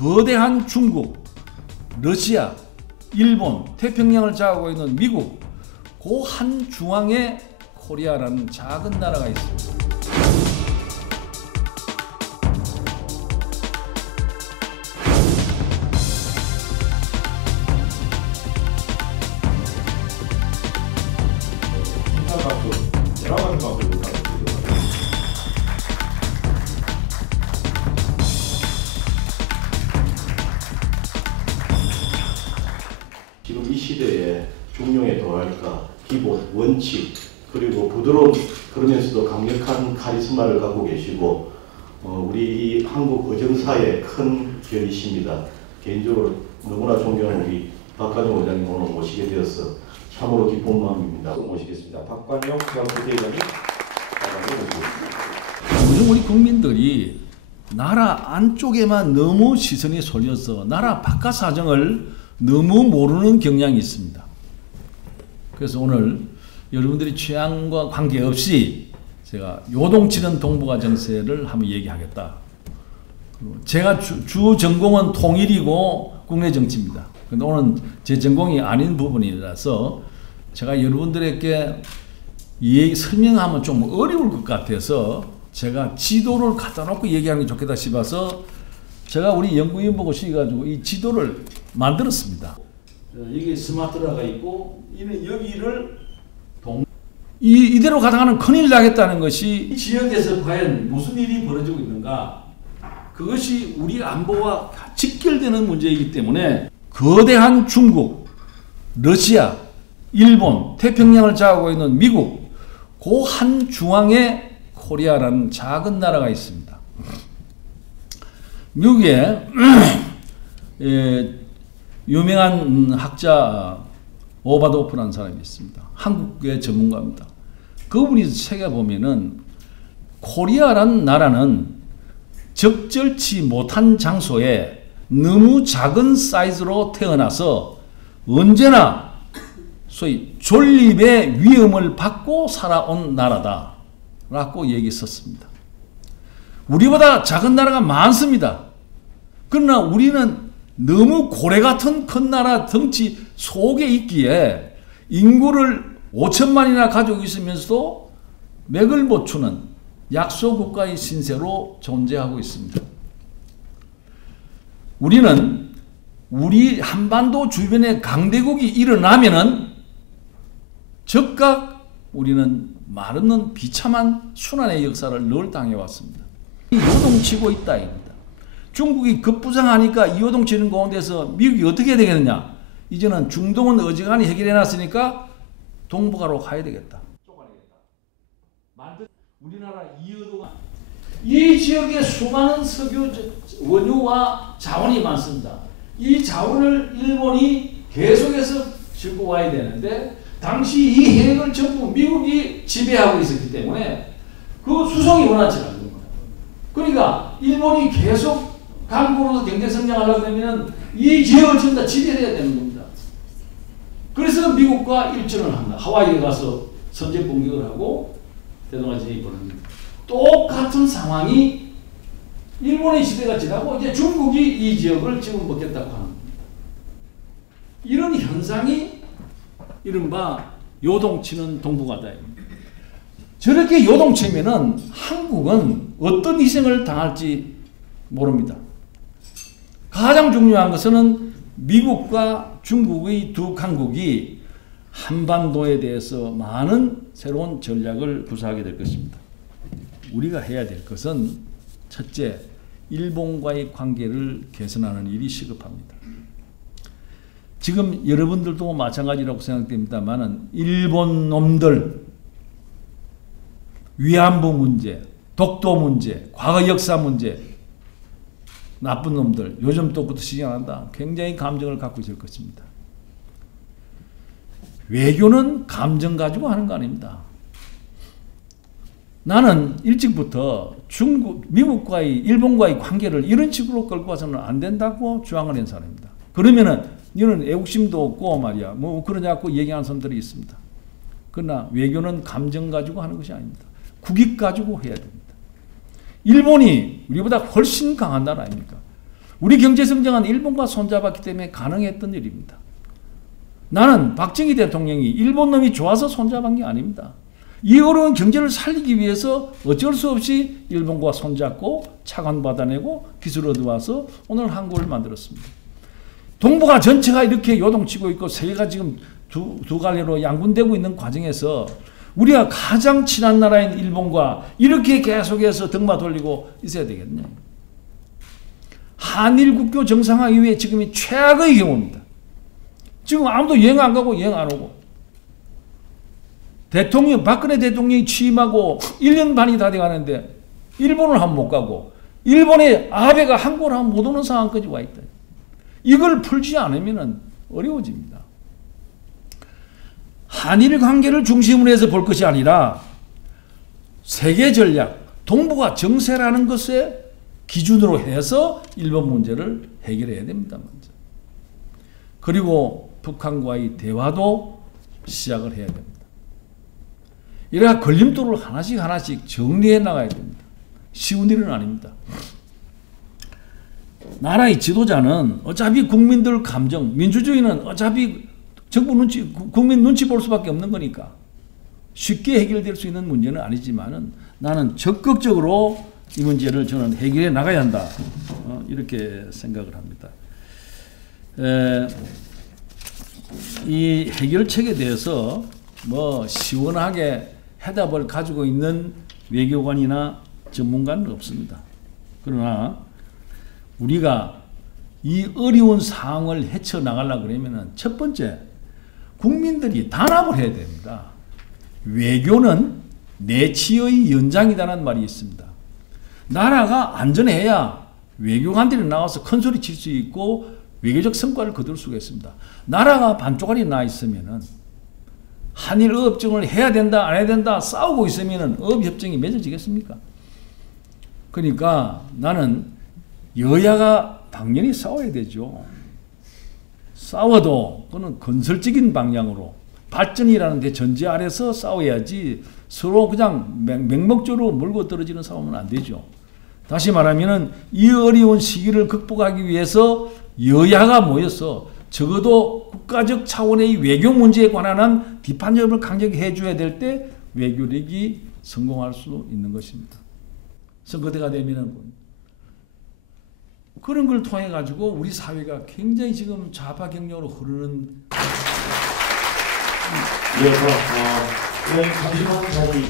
거대한 중국, 러시아, 일본, 태평양을 장악하고 있는 미국, 그 한 중앙에 코리아라는 작은 나라가 있습니다. 지금 이 시대에 중용에 더할까 기본, 원칙, 그리고 부드러운 그러면서도 강력한 카리스마를 갖고 계시고 우리 이 한국 의정사의 큰 별이십니다. 개인적으로 너무나 존경하는 우리 박관용 의장님 오늘 모시게 되어서 참으로 기쁜 마음입니다. 모시겠습니다. 박관용 대학부대장님 모시겠습니다. 요즘 우리 국민들이 나라 안쪽에만 너무 시선이 쏠려서 나라 바깥 사정을 너무 모르는 경향이 있습니다. 그래서 오늘 여러분들이 취향과 관계없이 제가 요동치는 동북아 정세를 한번 얘기하겠다. 제가 주 전공은 통일이고 국내 정치입니다. 근데 오늘 제 전공이 아닌 부분이라서 제가 여러분들에게 설명하면 좀 어려울 것 같아서 제가 지도를 갖다 놓고 얘기하는 게 좋겠다 싶어서 제가 우리 연구위원 보고 시켜가지고 이 지도를 만들었습니다. 여기 스마트라가 있고 이는 여기를 이대로 가다가는 큰일 나겠다는 것이 이 지역에서 과연 무슨 일이 벌어지고 있는가, 그것이 우리 안보와 직결되는 문제이기 때문에 거대한 중국, 러시아, 일본, 태평양을 장악하고 있는 미국, 그 한 중앙에 코리아라는 작은 나라가 있습니다. 미국에 유명한 학자 오바도프라는 사람이 있습니다. 한국의 전문가입니다. 그분이 책에 보면은 코리아라는 나라는 적절치 못한 장소에 너무 작은 사이즈로 태어나서 언제나 소위 존립의 위험을 받고 살아온 나라다 라고 얘기했었습니다. 우리보다 작은 나라가 많습니다. 그러나 우리는 너무 고래 같은 큰 나라 덩치 속에 있기에 인구를 5천만이나 가지고 있으면서도 맥을 못 추는 약소국가의 신세로 존재하고 있습니다. 우리는 우리 한반도 주변에 강대국이 일어나면은 즉각 우리는 말없는 비참한 순환의 역사를 늘 당해왔습니다. 요동치고 있다 입니다. 중국이 급부상하니까 이 요동치는 가운데서 미국이 어떻게 되겠느냐? 이제는 중동은 어지간히 해결해 놨으니까 동북아로 가야 되겠다. 우리나라 이여도가 이 지역에 수많은 석유 원유와 자원이 많습니다. 이 자원을 일본이 계속해서 싣고 와야 되는데 당시 이 해역을 전부 미국이 지배하고 있었기 때문에 그 수송이 원활치 않는 거예요. 그러니까 일본이 계속 강국으로서 경제 성장하려고 하면 이 지역을 전부 다 지배해야 되는 겁니다. 그래서 미국과 일전을 합니다. 하와이에 가서 선제 공격을 하고 대동아시아에 벌어집니다. 똑같은 상황이 일본의 시대가 지나고 이제 중국이 이 지역을 지금 먹겠다고 하는 겁니다. 이런 현상이 이른바 요동치는 동북아다입니다. 저렇게 요동치면은 한국은 어떤 희생을 당할지 모릅니다. 가장 중요한 것은 미국과 중국의 두 강국이 한반도에 대해서 많은 새로운 전략을 구사하게 될 것입니다. 우리가 해야 될 것은 첫째, 일본과의 관계를 개선하는 일이 시급합니다. 지금 여러분들도 마찬가지라고 생각됩니다만 일본 놈들 위안부 문제, 독도 문제, 과거 역사 문제, 나쁜 놈들 요즘 또 그것도 신경 안 한다. 굉장히 감정을 갖고 있을 것입니다. 외교는 감정 가지고 하는 거 아닙니다. 나는 일찍부터 미국과의 일본과의 관계를 이런 식으로 끌고 와서는 안 된다고 주장을 한 사람입니다. 그러면은 너는 애국심도 없고 말이야 뭐 그러냐고 얘기하는 사람들이 있습니다. 그러나 외교는 감정 가지고 하는 것이 아닙니다. 국익 가지고 해야 됩니다. 일본이 우리보다 훨씬 강한 나라 아닙니까? 우리 경제 성장은 일본과 손잡았기 때문에 가능했던 일입니다. 나는 박정희 대통령이 일본 놈이 좋아서 손잡은 게 아닙니다. 이 어려운 경제를 살리기 위해서 어쩔 수 없이 일본과 손잡고 차관 받아내고 기술 얻어와서 오늘 한국을 만들었습니다. 동북아 전체가 이렇게 요동치고 있고 세계가 지금 두 갈래로 양분되고 있는 과정에서 우리가 가장 친한 나라인 일본과 이렇게 계속해서 등마 돌리고 있어야 되겠네. 한일 국교 정상화 이후에 지금이 최악의 경우입니다. 지금 아무도 여행 안 가고 여행 안 오고 박근혜 대통령이 취임하고 1년 반이 다 돼가는데 일본을 한 번 못 가고 일본의 아베가 한국을 한 번 못 오는 상황까지 와 있다. 이걸 풀지 않으면 어려워집니다. 한일 관계를 중심으로 해서 볼 것이 아니라 세계 전략, 동북아 정세라는 것에 기준으로 해서 일본 문제를 해결해야 됩니다. 먼저. 그리고 북한과의 대화도 시작을 해야 됩니다. 이래야 걸림돌을 하나씩 정리해 나가야 됩니다. 쉬운 일은 아닙니다. 나라의 지도자는 어차피 국민들 감정, 민주주의는 어차피 정부 눈치, 국민 눈치 볼 수밖에 없는 거니까 쉽게 해결될 수 있는 문제는 아니지만은 나는 적극적으로 이 문제를 저는 해결해 나가야 한다. 이렇게 생각을 합니다. 이 해결책에 대해서 뭐 시원하게 해답을 가지고 있는 외교관이나 전문가는 없습니다. 그러나 우리가 이 어려운 상황을 헤쳐나가려고 그러면 첫 번째 국민들이 단합을 해야 됩니다. 외교는 내치의 연장이라는 말이 있습니다. 나라가 안전해야 외교관들이 나와서 큰 소리 칠 수 있고 외교적 성과를 거둘 수가 있습니다. 나라가 반쪽알이 나 있으면은 한일 어업정을 해야 된다 안 해야 된다 싸우고 있으면은 어업협정이 맺어지겠습니까? 그러니까 나는 여야가 당연히 싸워야 되죠. 싸워도 그거는 건설적인 방향으로 발전이라는 데 전제 아래서 싸워야지 서로 그냥 맹목적으로 물고 떨어지는 싸움은 안 되죠. 다시 말하면은 이 어려운 시기를 극복하기 위해서 여야가 모여서 적어도 국가적 차원의 외교 문제에 관한 한 비판력을 강하게 해줘야 될 때 외교력이 성공할 수 있는 것입니다. 선거대가 되면은 그런 걸 통해 가지고 우리 사회가 굉장히 지금 좌파 경력으로 흐르는. 이어서 잠시만 자리.